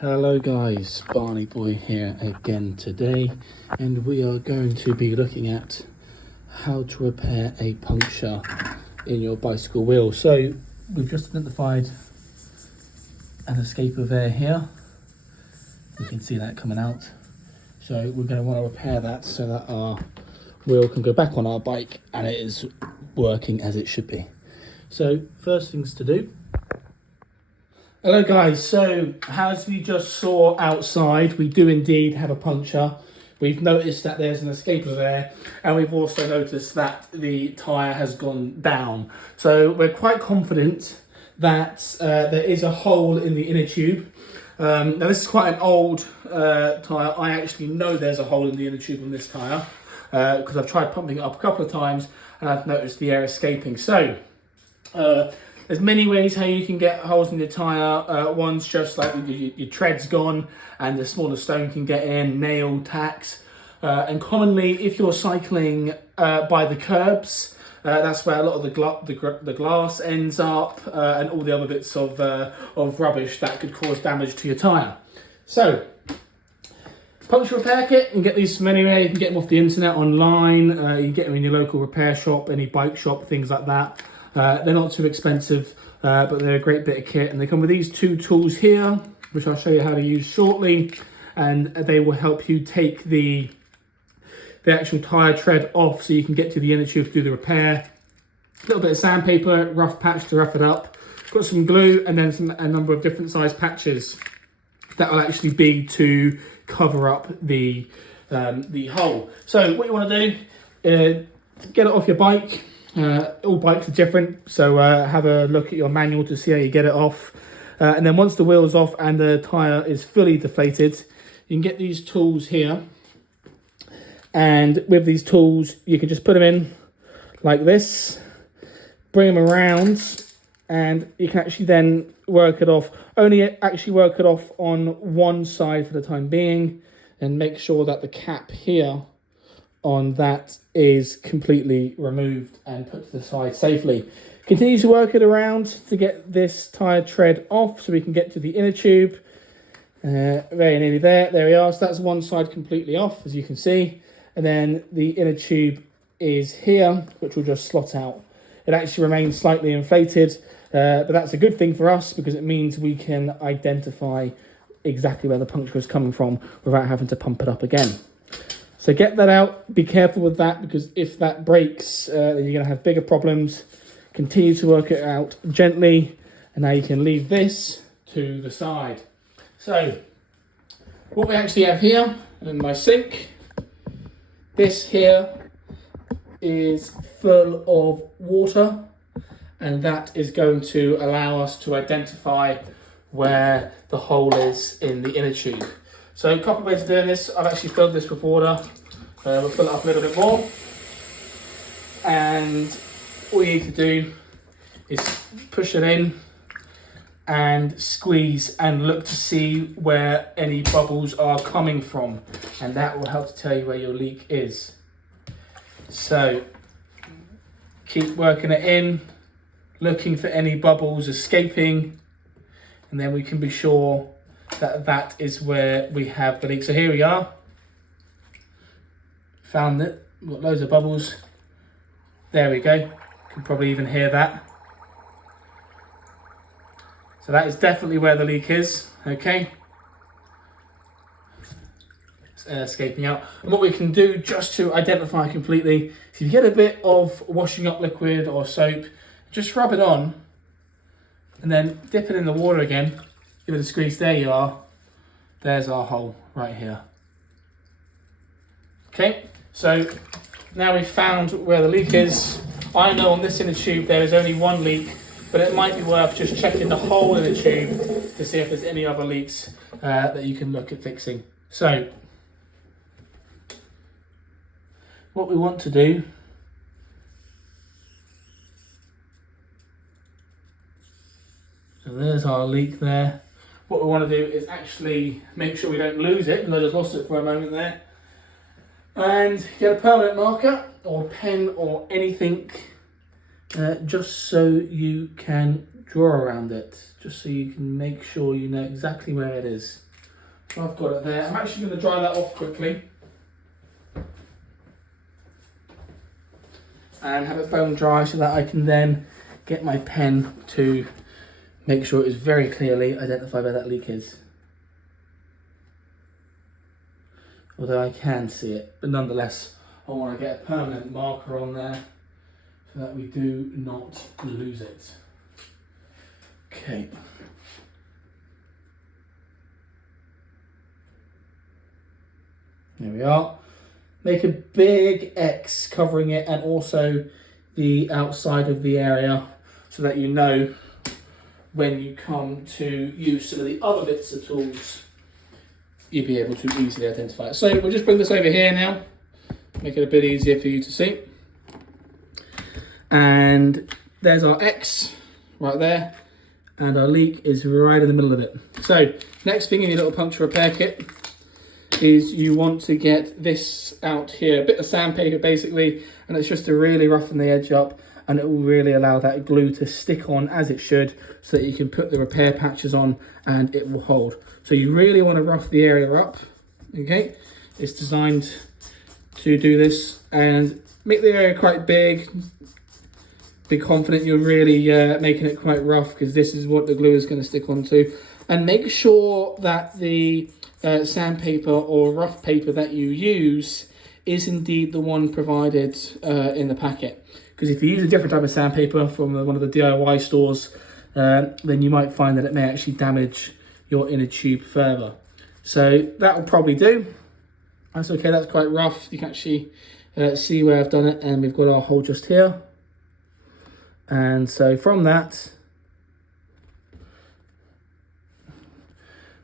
Hello guys, Barney Boy here again today, and we are going to be looking at how to repair a puncture in your bicycle wheel. So we've just identified an escape of air here. You can see that coming out. So we're going to want to repair that so that our wheel can go back on our bike and it is working as it should be. So first things to do. Hello guys, so as we just saw outside, we do indeed have a puncture. We've noticed that there's an escape of air, and we've also noticed that the tyre has gone down. So we're quite confident that there is a hole in the inner tube. Now this is quite an old tyre. I actually know there's a hole in the inner tube on this tyre because I've tried pumping it up a couple of times and I've noticed the air escaping. So there's many ways how you can get holes in your tyre. One's just like your tread's gone and the smaller stone can get in, nail, tacks. And commonly, if you're cycling by the curbs, that's where a lot of the glass ends up and all the other bits of rubbish that could cause damage to your tyre. So, puncture repair kit, you can get these from anywhere. You can get them off the internet, online. You can get them in your local repair shop, any bike shop, things like that. They're not too expensive, but they're a great bit of kit, and they come with these two tools here, which I'll show you how to use shortly, and they will help you take the actual tyre tread off so you can get to the inner tube to do the repair. A little bit of sandpaper, rough patch to rough it up. Got some glue and then a number of different size patches that will actually be to cover up the hole. So what you want to do, get it off your bike. All bikes are different, so have a look at your manual to see how you get it off. And then once the wheel's off and the tyre is fully deflated, you can get these tools here. And with these tools, you can just put them in like this, bring them around, and you can actually then work it off. Only actually work it off on one side for the time being, and make sure that the cap here on that is completely removed and put to the side safely. Continue to work it around to get this tyre tread off so we can get to the inner tube. Very nearly there. There we are. So that's one side completely off, as you can see. And then the inner tube is here, which will just slot out. It actually remains slightly inflated, but that's a good thing for us because it means we can identify exactly where the puncture is coming from without having to pump it up again. So get that out, be careful with that, because if that breaks, then you're going to have bigger problems. Continue to work it out gently, and now you can leave this to the side. So, what we actually have here in my sink, this here is full of water, and that is going to allow us to identify where the hole is in the inner tube. So a couple of ways of doing this. I've actually filled this with water. We'll fill it up a little bit more. And all you need to do is push it in and squeeze and look to see where any bubbles are coming from. And that will help to tell you where your leak is. So keep working it in, looking for any bubbles escaping, and then we can be sure that is where we have the leak. So here we are. Found it. We've got loads of bubbles. There we go. You can probably even hear that. So that is definitely where the leak is. Okay. It's escaping out. And what we can do just to identify completely, if you get a bit of washing up liquid or soap, just rub it on and then dip it in the water again. Give it a squeeze. There you are. There's our hole right here. Okay, so now we've found where the leak is. I know on this inner tube there is only one leak, but it might be worth just checking the whole inner tube to see if there's any other leaks that you can look at fixing. So, what we want to do so there's our leak there. What we want to do is actually make sure we don't lose it, because I just lost it for a moment there. And get a permanent marker or pen or anything, just so you can draw around it, just so you can make sure you know exactly where it is. I've got it there. I'm actually going to dry that off quickly and have it bone dry so that I can then get my pen to make sure it is very clearly identified where that leak is. Although I can see it, but nonetheless I want to get a permanent marker on there so that we do not lose it. Okay. There we are. Make a big X covering it and also the outside of the area so that you know when you come to use some of the other bits of tools, you'll be able to easily identify it. So we'll just bring this over here now, make it a bit easier for you to see. And there's our X right there, and our leak is right in the middle of it. So next thing in your little puncture repair kit is you want to get this out here, a bit of sandpaper basically, and it's just to really roughen the edge up, and it will really allow that glue to stick on as it should so that you can put the repair patches on and it will hold. So you really want to rough the area up, okay? It's designed to do this, and make the area quite big. Be confident you're really making it quite rough, because this is what the glue is going to stick onto. And make sure that the sandpaper or rough paper that you use is indeed the one provided in the packet. Because if you use a different type of sandpaper from one of the DIY stores, then you might find that it may actually damage your inner tube further. So that will probably do. That's okay, that's quite rough. You can actually see where I've done it, and we've got our hole just here. And so from that,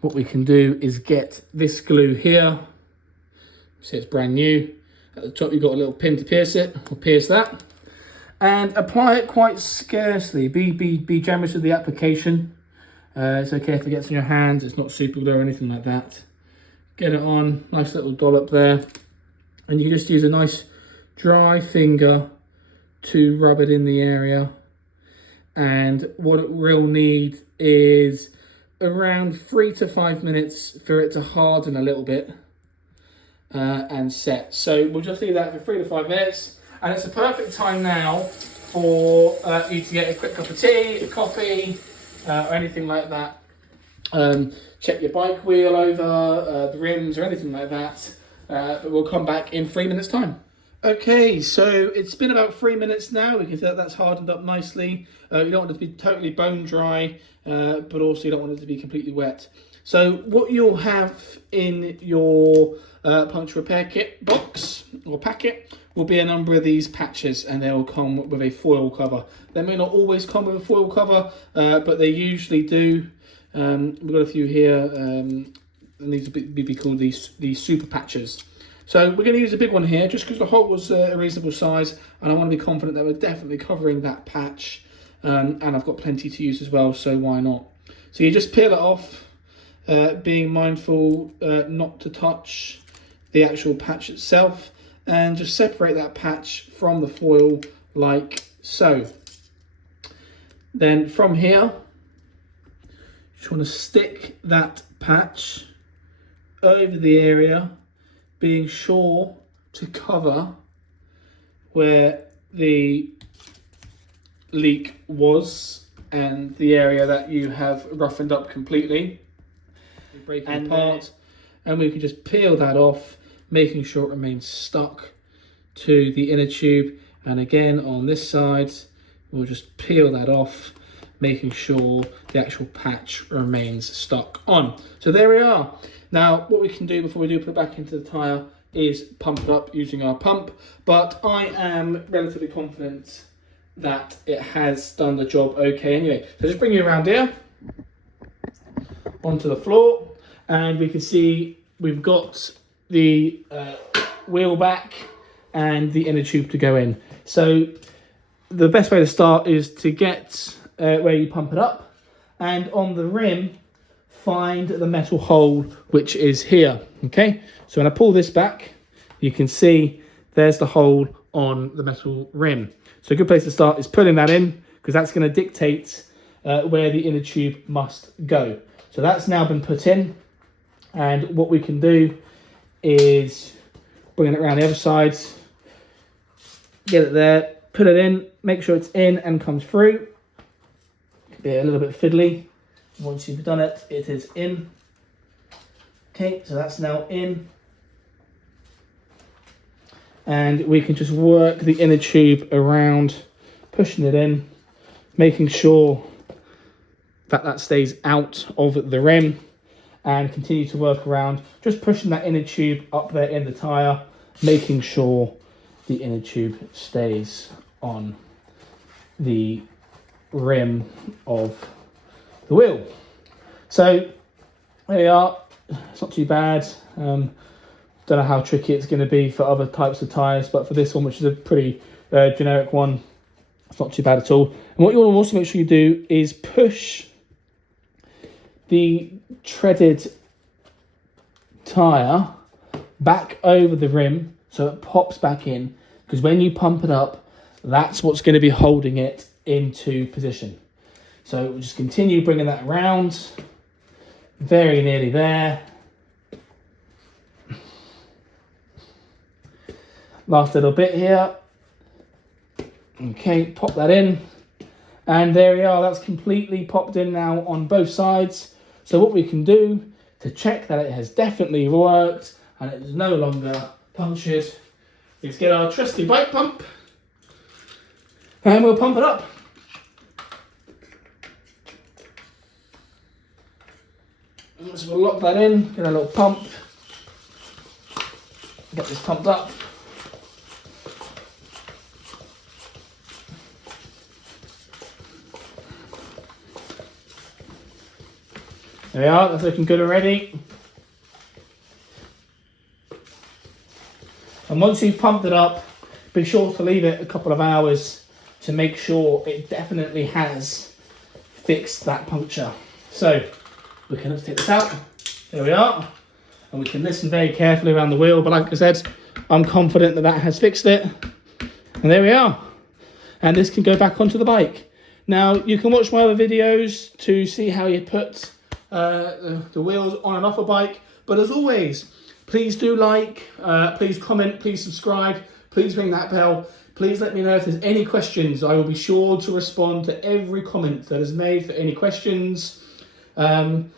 what we can do is get this glue here. See, it's brand new. At the top, you've got a little pin to pierce it. We'll pierce that. And apply it quite scarcely. Be generous with the application. It's okay if it gets in your hands. It's not super glue or anything like that. Get it on, nice little dollop there. And you can just use a nice dry finger to rub it in the area. And what it will need is around 3 to 5 minutes for it to harden a little bit and set. So we'll just leave that for 3 to 5 minutes. And it's a perfect time now for you to get a quick cup of tea, a coffee, or anything like that. Check your bike wheel over, the rims or anything like that. But we'll come back in 3 minutes time. Okay, so it's been about 3 minutes now. We can see that that's hardened up nicely. You don't want it to be totally bone dry, but also you don't want it to be completely wet. So what you'll have in your puncture repair kit box or packet will be a number of these patches, and they will come with a foil cover. They may not always come with a foil cover, but they usually do. We've got a few here, and these will be called these super patches. So we're going to use a big one here, just because the hole was a reasonable size, and I want to be confident that we're definitely covering that patch, and I've got plenty to use as well, so why not? So you just peel it off, being mindful not to touch the actual patch itself, and just separate that patch from the foil like so. Then from here, you just want to stick that patch over the area, being sure to cover where the leak was and the area that you have roughened up completely. Break it apart, and we can just peel that off, making sure it remains stuck to the inner tube. And again on this side, we'll just peel that off, making sure the actual patch remains stuck on. So there we are. Now what we can do before we do put it back into the tyre is pump it up using our pump, but I am relatively confident that it has done the job okay anyway. So just bring you around here onto the floor, and we can see we've got the wheel back and the inner tube to go in. So the best way to start is to get where you pump it up, and on the rim find the metal hole which is here. Okay, so when I pull this back, you can see there's the hole on the metal rim. So a good place to start is putting that in, because that's going to dictate where the inner tube must go. So that's now been put in, And what we can do is bring it around the other side, get it there, put it in, make sure it's in and comes through. Could be a little bit fiddly. Once you've done it, it is in. Okay, so that's now in. And we can just work the inner tube around, pushing it in, making sure that that stays out of the rim, and continue to work around, just pushing that inner tube up there in the tyre, making sure the inner tube stays on the rim of the wheel. So there we are. It's not too bad. Don't know how tricky it's going to be for other types of tyres, but for this one, which is a pretty generic one, it's not too bad at all. And what you want to also make sure you do is push the treaded tyre back over the rim so it pops back in, because when you pump it up, that's what's going to be holding it into position. So we'll just continue bringing that around, very nearly there. Last little bit here. Okay, pop that in. And there we are, that's completely popped in now on both sides. So what we can do to check that it has definitely worked and it is no longer punctured is get our trusty bike pump and we'll pump it up. So we'll lock that in, get a little pump, get this pumped up. There we are, that's looking good already. And once you've pumped it up, be sure to leave it a couple of hours to make sure it definitely has fixed that puncture. So we can take this out. There we are. And we can listen very carefully around the wheel. But like I said, I'm confident that that has fixed it. And there we are. And this can go back onto the bike. Now, you can watch my other videos to see how you put the wheels on and off a bike. But as always, please do like, please comment, please subscribe, please ring that bell. Please let me know if there's any questions. I will be sure to respond to every comment that is made for any questions. And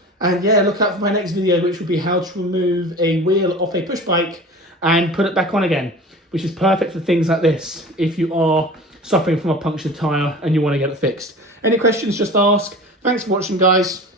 yeah, look out for my next video, which will be how to remove a wheel off a push bike and put it back on again, which is perfect for things like this if you are suffering from a punctured tyre and you want to get it fixed. Any questions, just ask. Thanks for watching, guys.